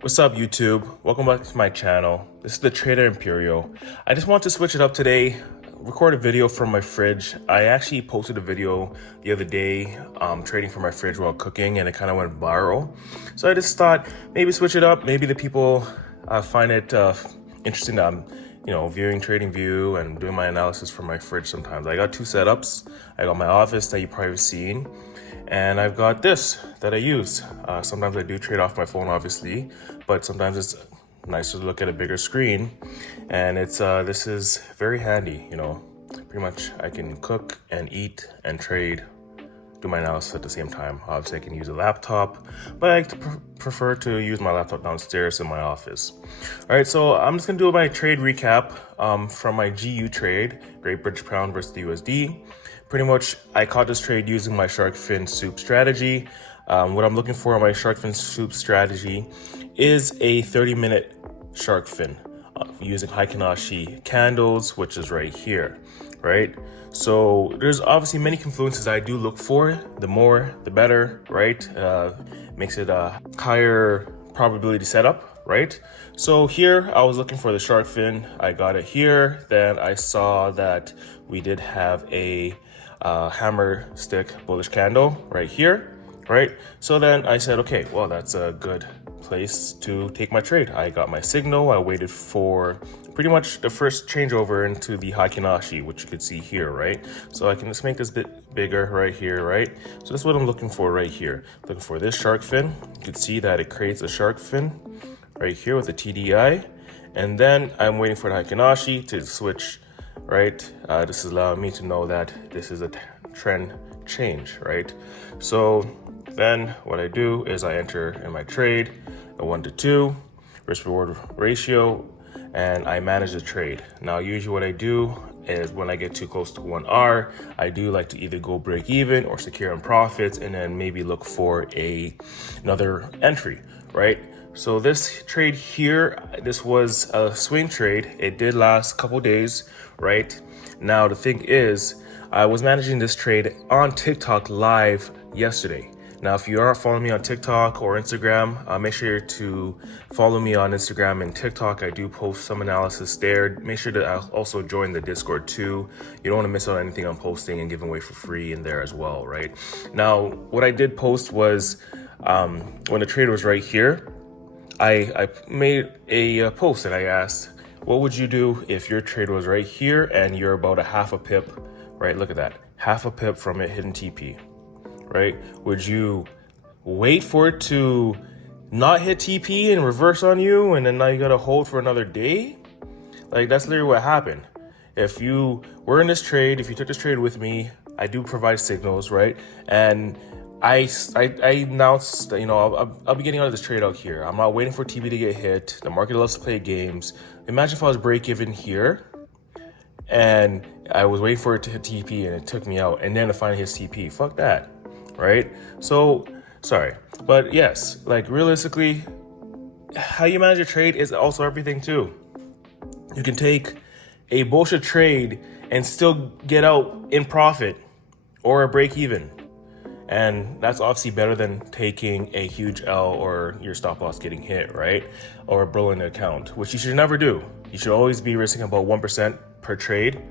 What's up, YouTube? Welcome back to my channel. This is the Trader Imperial. I just want to switch it up today, record a video from my fridge. I actually posted a video the other day trading from my fridge while cooking, and it kind of went viral. So I just thought maybe switch it up. Maybe the people find it interesting that I'm viewing TradingView and doing my analysis from my fridge sometimes. I got two setups. I got my office that you probably have seen, and I've got this that I use. Sometimes I do trade off my phone, obviously, but sometimes it's nice to look at a bigger screen. And it's this is very handy, pretty much I can cook and eat and trade, do my analysis at the same time. Obviously I can use a laptop, but I prefer to use my laptop downstairs in my office. All right, so I'm just gonna do my trade recap from my GU trade, Great British Pound versus the USD. Pretty much I caught this trade using my shark fin soup strategy. What I'm looking for on my shark fin soup strategy is a 30-minute shark fin using Heikin-Ashi candles, which is right here, right? So there's obviously many confluences I do look for. The more, the better, right? Makes it a higher probability setup, right? So here I was looking for the shark fin. I got it here. Then I saw that we did have a hammer stick bullish candle right here, right? So then I said, okay, well, that's a good place to take my trade. I got my signal. I waited for pretty much the first changeover into the Heikin-Ashi, which you could see here, right? So I can just make this a bit bigger right here, right? So that's what I'm looking for right here. Looking for this shark fin. You can see that it creates a shark fin right here with a TDI. And then I'm waiting for the Heikin-Ashi to switch, right? This is allowing me to know that this is a trend change, right? So then what I do is I enter in my trade a 1-to-2 risk reward ratio, and I manage the trade. Now, usually what I do is when I get too close to 1R, I do like to either go break even or secure in profits, and then maybe look for another entry, right? So this trade here, this was a swing trade. It did last a couple days, right? Now, the thing is, I was managing this trade on TikTok live yesterday. Now, if you are following me on TikTok or Instagram, make sure to follow me on Instagram and TikTok. I do post some analysis there. Make sure to also join the Discord too. You don't want to miss out on anything I'm posting and giving away for free in there as well, right? Now, what I did post was when the trade was right here, I made a post and I asked, what would you do if your trade was right here and you're about a half a pip, right? Look at that, half a pip from it hitting TP. Right? Would you wait for it to not hit TP and reverse on you, and then now you gotta hold for another day? Like, that's literally what happened. If you were in this trade, if you took this trade with me, I do provide signals, right? And I announced that, I'll be getting out of this trade out here. I'm not waiting for TP to get hit. The market loves to play games. Imagine if I was break even here and I was waiting for it to hit TP and it took me out, and then it finally hits TP. Fuck that. Right? So, sorry. But yes, like realistically, how you manage your trade is also everything too. You can take a bullshit trade and still get out in profit or a break even. And that's obviously better than taking a huge L or your stop loss getting hit, right? Or blowing the account, which you should never do. You should always be risking about 1% per trade.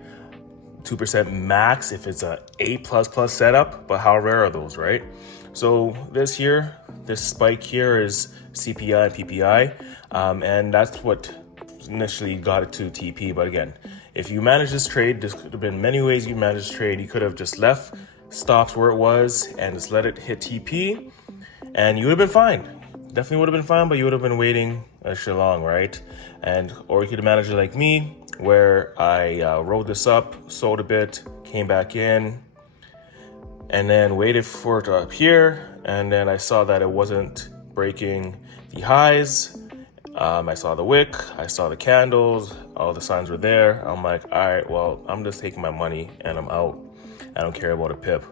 2% max if it's a A++ setup, but how rare are those, right? So this spike here is CPI and PPI, and that's what initially got it to TP. But again, if you manage this trade, there could have been many ways you manage this trade. You could have just left stops where it was and just let it hit TP, and you would have been fine. Definitely would have been fine, but you would have been waiting extra long, right? Or you could have managed it like me, where I rolled this up, sold a bit, came back in, and then waited for it to appear, and then I saw that it wasn't breaking the highs. I saw the wick, I saw the candles, all the signs were there. I'm like, all right, well, I'm just taking my money and I'm out. I don't care about a pip.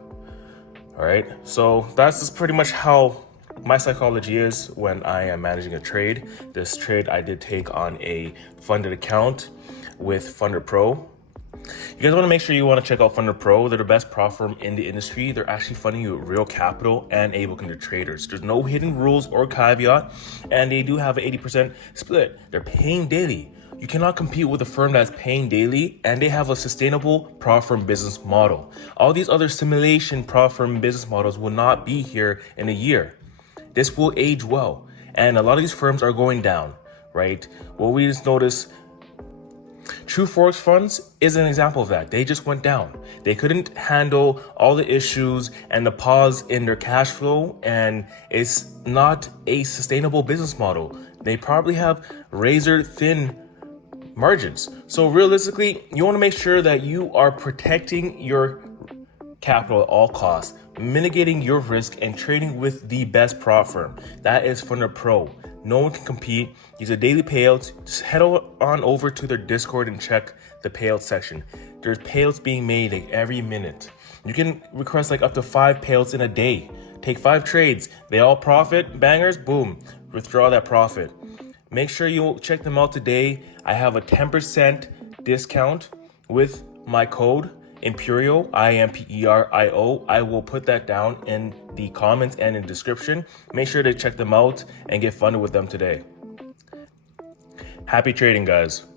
All right, so that's just pretty much how my psychology is when I am managing a trade. This trade I did take on a funded account with Funder Pro, You guys want to make sure you want to check out Funder Pro. They're the best prop firm in the industry. They're actually funding you with real capital and able to traders. There's no hidden rules or caveat, and they do have an 80% split. They're paying daily. You cannot compete with a firm that's paying daily, and they have a sustainable prop firm business model. All these other simulation prop firm business models will not be here in a year. This will age well, and a lot of these firms are going down, right? What we just noticed, True Forex funds is an example of that. They just went down. They couldn't handle all the issues and the pause in their cash flow, and it's not a sustainable business model. They probably have razor thin margins. So realistically, you want to make sure that you are protecting your capital at all costs, mitigating your risk, and trading with the best prop firm. That is Funder Pro. No one can compete. These are daily payouts. Just head on over to their Discord and check the payout section. There's payouts being made like every minute. You can request like up to 5 payouts in a day. Take 5 trades. They all profit. Bangers, boom. Withdraw that profit. Make sure you check them out today. I have a 10% discount with my code Imperio, IMPERIO. I will put that down in the comments and in the description. Make sure to check them out and get funded with them today. Happy trading, guys.